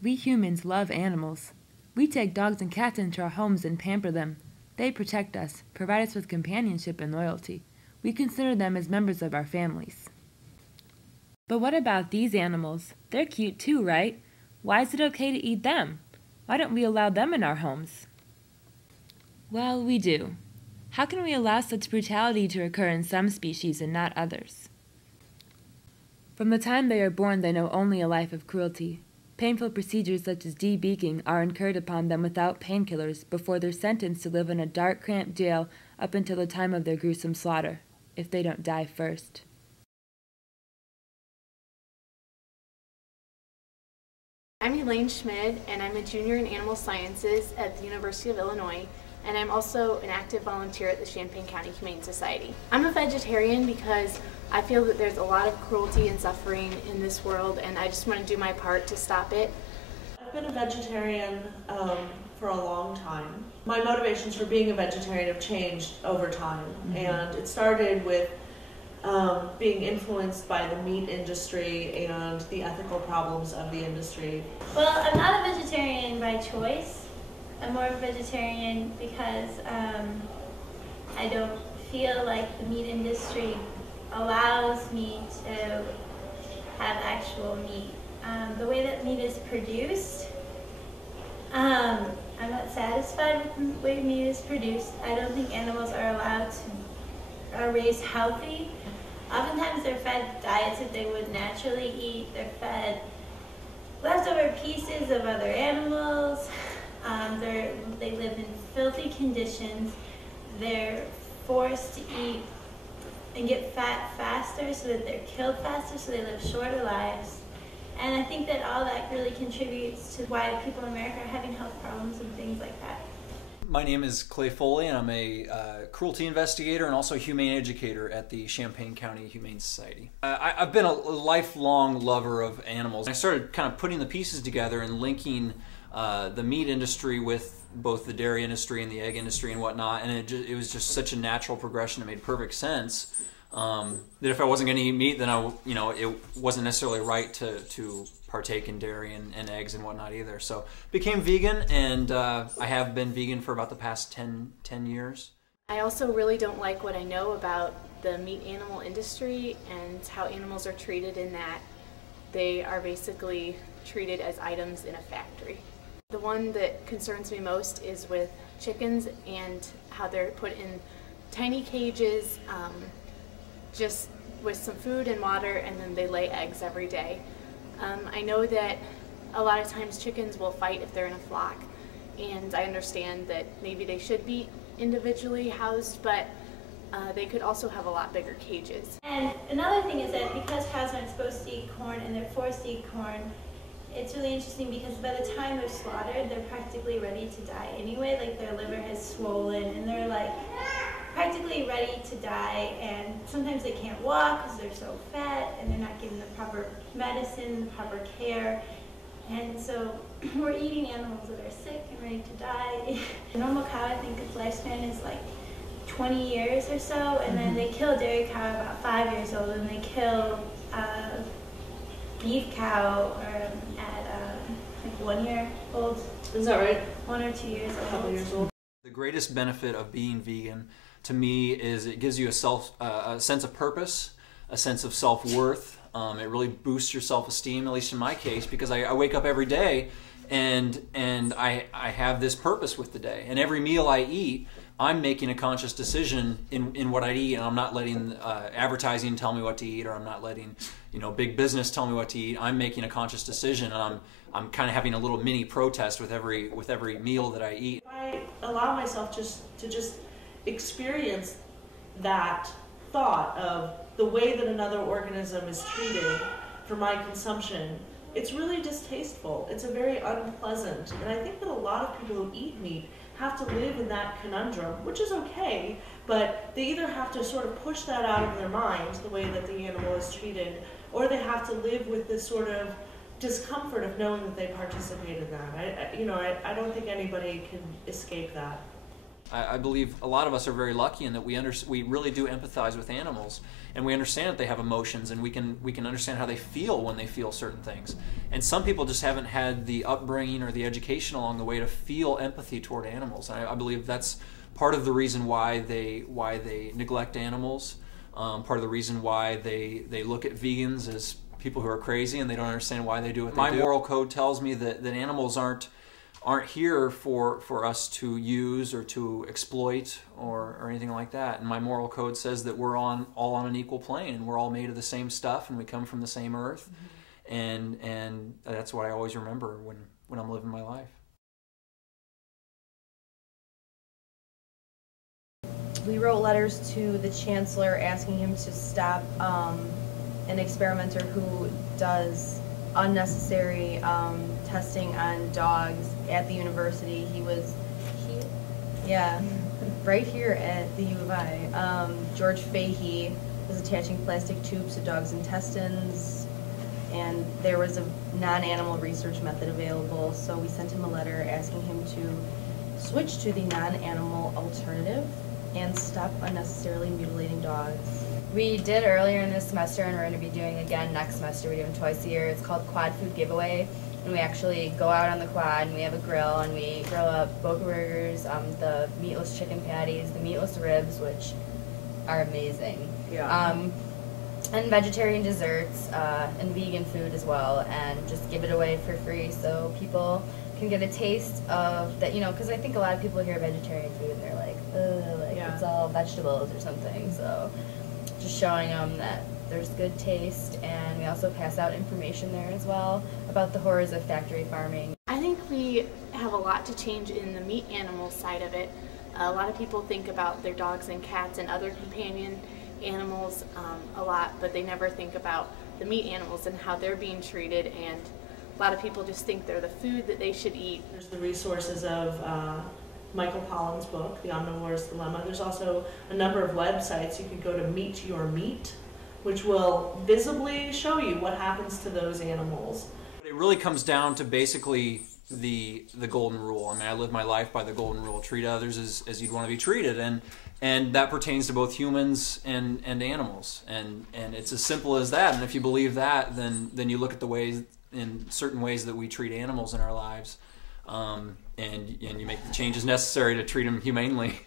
We humans love animals. We take dogs and cats into our homes and pamper them. They protect us, provide us with companionship and loyalty. We consider them as members of our families. But what about these animals? They're cute too, right? Why is it okay to eat them? Why don't we allow them in our homes? Well, we do. How can we allow such brutality to occur in some species and not others? From the time they are born, they know only a life of cruelty. Painful procedures such as de-beaking are incurred upon them without painkillers before they're sentenced to live in a dark, cramped jail up until the time of their gruesome slaughter, if they don't die first. I'm Elaine Schmid, and I'm a junior in animal sciences at the University of Illinois, and I'm also an active volunteer at the Champaign County Humane Society. I'm a vegetarian because I feel that there's a lot of cruelty and suffering in this world, and I just want to do my part to stop it. I've been a vegetarian for a long time. My motivations for being a vegetarian have changed over time, and it started with being influenced by the meat industry and the ethical problems of the industry. Well, I'm not a vegetarian by choice. I'm more of a vegetarian because I don't feel like the meat industry allows me to have actual meat. The way that meat is produced, I'm not satisfied with the way meat is produced. I don't think animals are allowed to are raised healthy. Oftentimes they're fed diets that they would naturally eat. They're fed leftover pieces of other animals. They live in filthy conditions. They're forced to eat and get fat faster so that they're killed faster, so they live shorter lives. And I think that all that really contributes to why people in America are having health problems and things like that. My name is Clay Foley, and I'm a cruelty investigator and also humane educator at the Champaign County Humane Society. I've been a lifelong lover of animals. I started kind of putting the pieces together and linking the meat industry with both the dairy industry and the egg industry and whatnot, and it was just such a natural progression. It made perfect sense that if I wasn't going to eat meat, then it wasn't necessarily right to partake in dairy and eggs and whatnot either. So became vegan, and I have been vegan for about the past 10 years. I also really don't like what I know about the meat animal industry and how animals are treated, in that they are basically treated as items in a factory. The one that concerns me most is with chickens and how they're put in tiny cages just with some food and water, and then they lay eggs every day. I know that a lot of times chickens will fight if they're in a flock, and I understand that maybe they should be individually housed, but they could also have a lot bigger cages. And another thing is that because cows aren't supposed to eat corn and they're forced to eat corn, it's really interesting because by the time they're slaughtered, they're practically ready to die anyway. Like their liver has swollen and they're like practically ready to die, and sometimes they can't walk because they're so fat and they're not given the proper medicine, the proper care. And so we're eating animals that are sick and ready to die. A normal cow, I think its lifespan is like 20 years or so, and then they kill a dairy cow about 5 years old, and they kill a beef cow at like 1 year old. Is that right? 1 or 2 years old. A couple years old. The greatest benefit of being vegan to me is it gives you a sense of purpose, a sense of self-worth. It really boosts your self-esteem, at least in my case, because I wake up every day and I have this purpose with the day. And every meal I eat, I'm making a conscious decision in what I eat, and I'm not letting advertising tell me what to eat, or I'm not letting big business tell me what to eat. I'm making a conscious decision, and I'm kind of having a little mini protest with every meal that I eat. I allow myself to just experience that thought of the way that another organism is treated for my consumption. It's really distasteful. It's a very unpleasant, and I think that a lot of people who eat meat have to live in that conundrum, which is okay, but they either have to sort of push that out of their minds, the way that the animal is treated, or they have to live with this sort of discomfort of knowing that they participate in that. I don't think anybody can escape that. I believe a lot of us are very lucky in that we really do empathize with animals, and we understand that they have emotions, and we can understand how they feel when they feel certain things. And some people just haven't had the upbringing or the education along the way to feel empathy toward animals. And I believe that's part of the reason why they neglect animals. Part of the reason why they look at vegans as people who are crazy and they don't understand why they do what they do. My moral code tells me that animals aren't here for us to use or to exploit or anything like that. And my moral code says that we're all on an equal plane, and we're all made of the same stuff, and we come from the same earth. Mm-hmm. And that's what I always remember when I'm living my life. We wrote letters to the chancellor asking him to stop an experimenter who does unnecessary testing on dogs at the university. Right here at the U of I. George Fahey was attaching plastic tubes to dogs' intestines, and there was a non-animal research method available, so we sent him a letter asking him to switch to the non-animal alternative and stop unnecessarily mutilating dogs. We did earlier in this semester, and we're going to be doing again next semester. We do them twice a year. It's called Quad Food Giveaway, and we actually go out on the quad, and we have a grill, and we grill up Boca burgers, the meatless chicken patties, the meatless ribs, which are amazing. Yeah. And vegetarian desserts, and vegan food as well, and just give it away for free so people can get a taste of that, because I think a lot of people hear vegetarian food and they're like, it's all vegetables or something. So just showing them that there's good taste, and we also pass out information there as well about the horrors of factory farming. I think we have a lot to change in the meat animal side of it. A lot of people think about their dogs and cats and other companion animals a lot, but they never think about the meat animals and how they're being treated, and a lot of people just think they're the food that they should eat. There's the resources of Michael Pollan's book, The Omnivore's Dilemma. There's also a number of websites. You can go to Meet Your Meat, which will visibly show you what happens to those animals. It really comes down to basically the golden rule. I mean, I live my life by the golden rule: treat others as you'd want to be treated, and that pertains to both humans and animals. And it's as simple as that. And if you believe that, then you look at the ways, in certain ways, that we treat animals in our lives, and you make the changes necessary to treat them humanely.